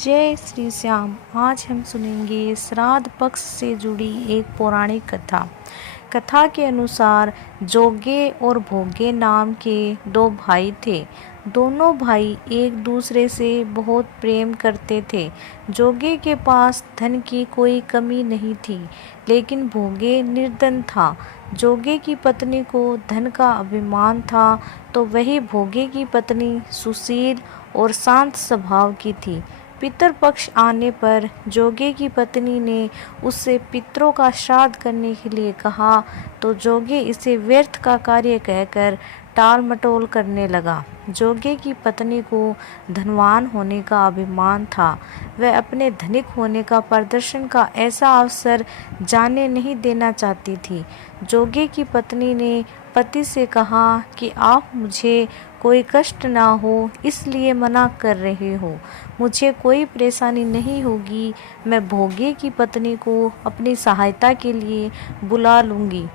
जय श्री श्याम। आज हम सुनेंगे श्राद्ध पक्ष से जुड़ी एक पौराणिक कथा। कथा के अनुसार जोगे और भोगे नाम के दो भाई थे। दोनों भाई एक दूसरे से बहुत प्रेम करते थे। जोगे के पास धन की कोई कमी नहीं थी, लेकिन भोगे निर्धन था। जोगे की पत्नी को धन का अभिमान था, तो वही भोगे की पत्नी सुशील और शांत स्वभाव की थी। पितृ पक्ष आने पर जोगे की पत्नी ने उससे पितरों का श्राद्ध करने के लिए कहा, तो जोगे इसे व्यर्थ का कार्य कहकर टाल मटोल करने लगा। जोगे की पत्नी को धनवान होने का अभिमान था। वह अपने धनिक होने का प्रदर्शन का ऐसा अवसर जाने नहीं देना चाहती थी। जोगे की पत्नी ने पति से कहा कि आप मुझे कोई कष्ट ना हो इसलिए मना कर रहे हो। मुझे कोई परेशानी नहीं होगी। मैं भोगे की पत्नी को अपनी सहायता के लिए बुला लूँगी।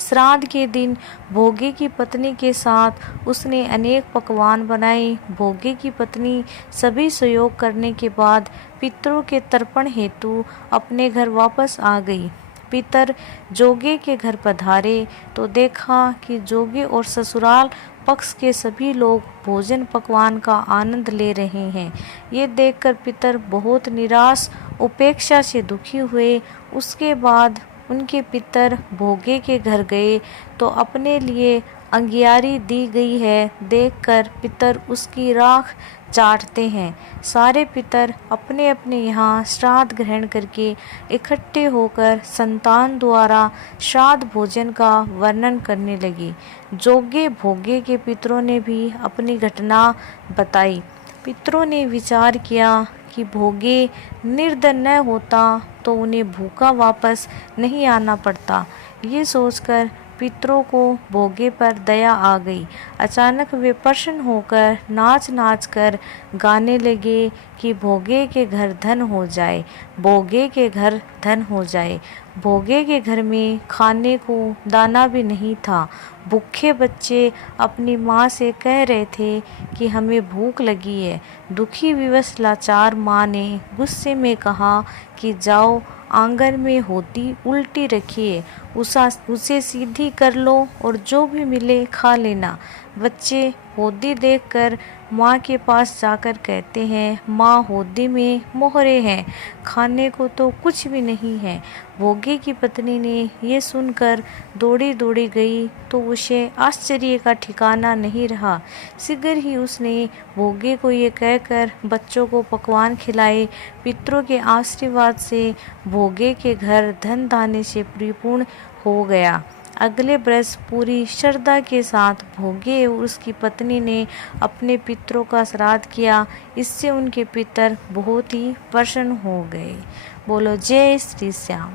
श्राद्ध के दिन भोगे की पत्नी के साथ उसने अनेक पकवान बनाए। भोगे की पत्नी सभी सहयोग करने के बाद पितरों के तर्पण हेतु अपने घर वापस आ गई। पितर जोगे के घर पधारे तो देखा कि जोगे और ससुराल पक्ष के सभी लोग भोजन पकवान का आनंद ले रहे हैं। ये देखकर पितर बहुत निराश, उपेक्षा से दुखी हुए। उसके बाद उनके पितर भोगे के घर गए तो अपने लिए अंगियारी दी गई है देखकर पितर उसकी राख चाटते हैं। सारे पितर अपने अपने यहाँ श्राद्ध ग्रहण करके इकट्ठे होकर संतान द्वारा श्राद्ध भोजन का वर्णन करने लगे। जोगे भोगे के पितरों ने भी अपनी घटना बताई। पितरों ने विचार किया कि भोगे निर्धन न होता तो उन्हें भूखा वापस नहीं आना पड़ता। ये सोचकर पितरों को भोगे पर दया आ गई। अचानक वे प्रसन्न होकर नाच नाच कर गाने लगे कि भोगे के घर धन हो जाए, भोगे के घर धन हो जाए। भोगे के घर में खाने को दाना भी नहीं था। भूखे बच्चे अपनी माँ से कह रहे थे कि हमें भूख लगी है। दुखी विवश लाचार माँ ने गुस्से में कहा कि जाओ आंगन में होती उल्टी रखिए, उसे सीधी कर लो और जो भी मिले खा लेना। बच्चे होदी देखकर माँ के पास जाकर कहते हैं, माँ होदी में मोहरे हैं, खाने को तो कुछ भी नहीं है। भोगे की पत्नी ने ये सुनकर दौड़ी दौड़ी गई तो उसे आश्चर्य का ठिकाना नहीं रहा। शीघ्र ही उसने भोगे को ये कहकर बच्चों को पकवान खिलाए। पितरों के आशीर्वाद से भोगे के घर धन धान्य से परिपूर्ण हो गया। अगले वर्ष पूरी श्रद्धा के साथ भोगे और उसकी पत्नी ने अपने पितरों का श्राद्ध किया। इससे उनके पितर बहुत ही प्रसन्न हो गए। बोलो जय श्री श्याम।